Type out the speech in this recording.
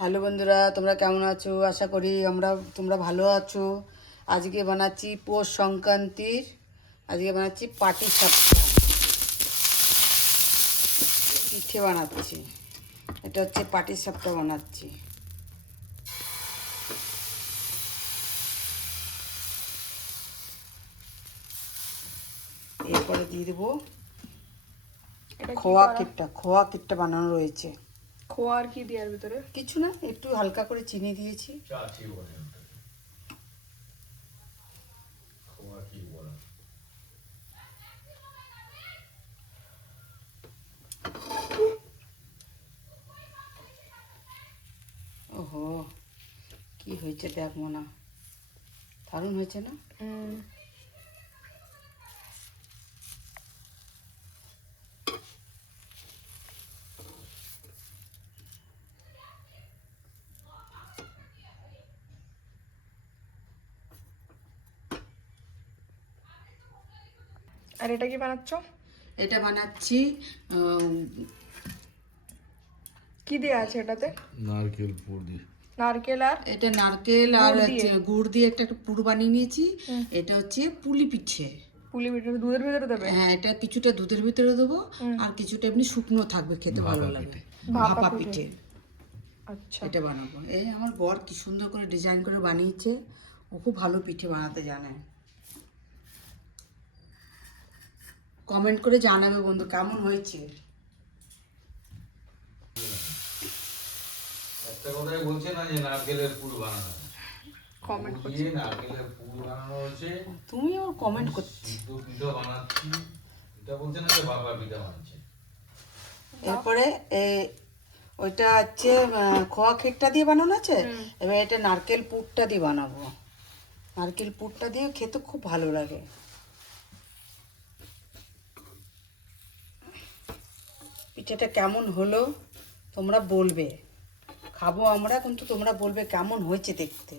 Hello বন্ধুরা, তোমরা কেমন আছো? আশা করি তোমরা ভালো আছো। আজকে বানাচ্ছি পৌষ সংক্রান্তির, আজকে বানাচ্ছি পাটিসাপটা পিঠে বানাচ্ছি। এটা হচ্ছে পাটিসাপটা বানাচ্ছি। এরপরে দিয়ে দেবো খোয়া কিটটা বানানো রয়েছে। খোয়া আর কি দেওয়ার ভিতরে? কিছু না, একটু হালকা করে চিনি দিয়েছি। ওহো, কি হয়েছে দেখ মোনা, দারুণ হয়েছে না? আর এটা কি বানাচ্ছ? এটা বানাচ্ছি কি দেওয়া আছে এটাতে? নারকেল পুর দিয়ে। নারকেল আর এটা নারকেল আর গুড় দিয়ে একটা পুর বানিয়ে নিয়েছি। এটা হচ্ছে পুলি পিঠে। পুলি পিঠে দুধের ভিতরে দেবে? হ্যাঁ, এটা কিছুটা দুধের ভিতরে দেবো আর কিছুটা এমনি শুকনো থাকবে, খেতে ভালো লাগে। ভাপা পিঠে আচ্ছা, এটা বানাবো। এই আমার বর কি সুন্দর করে ডিজাইন করে বানিয়েছে, ও খুব ভালো পিঠে বানাতে জানে। কমেন্ট করে জানাবে বন্ধু কেমন হয়েছে। একটা কথাই বলছে না যে নারকেলের পুর বানানো, কমেন্ট করছি নারকেলের পুর বানানো হচ্ছে। তুমি ওর কমেন্ট করছি। পিঠা বানাচ্ছি, এটা বলছে না যে বাবা পিঠা বানাচ্ছে। এরপরে ওইটা হচ্ছে খোয়া ক্ষীরটা দিয়ে বানানো আছে। এবার এটা নারকেল পুরটা দিয়ে বানাবো। নারকেল পুরটা দিয়ে খেতে খুব ভালো লাগে। পিঠেটা কেমন হলো তোমরা বলবে, খাবো আমরা, কিন্তু তোমরা বলবে কেমন হয়েছে দেখতে।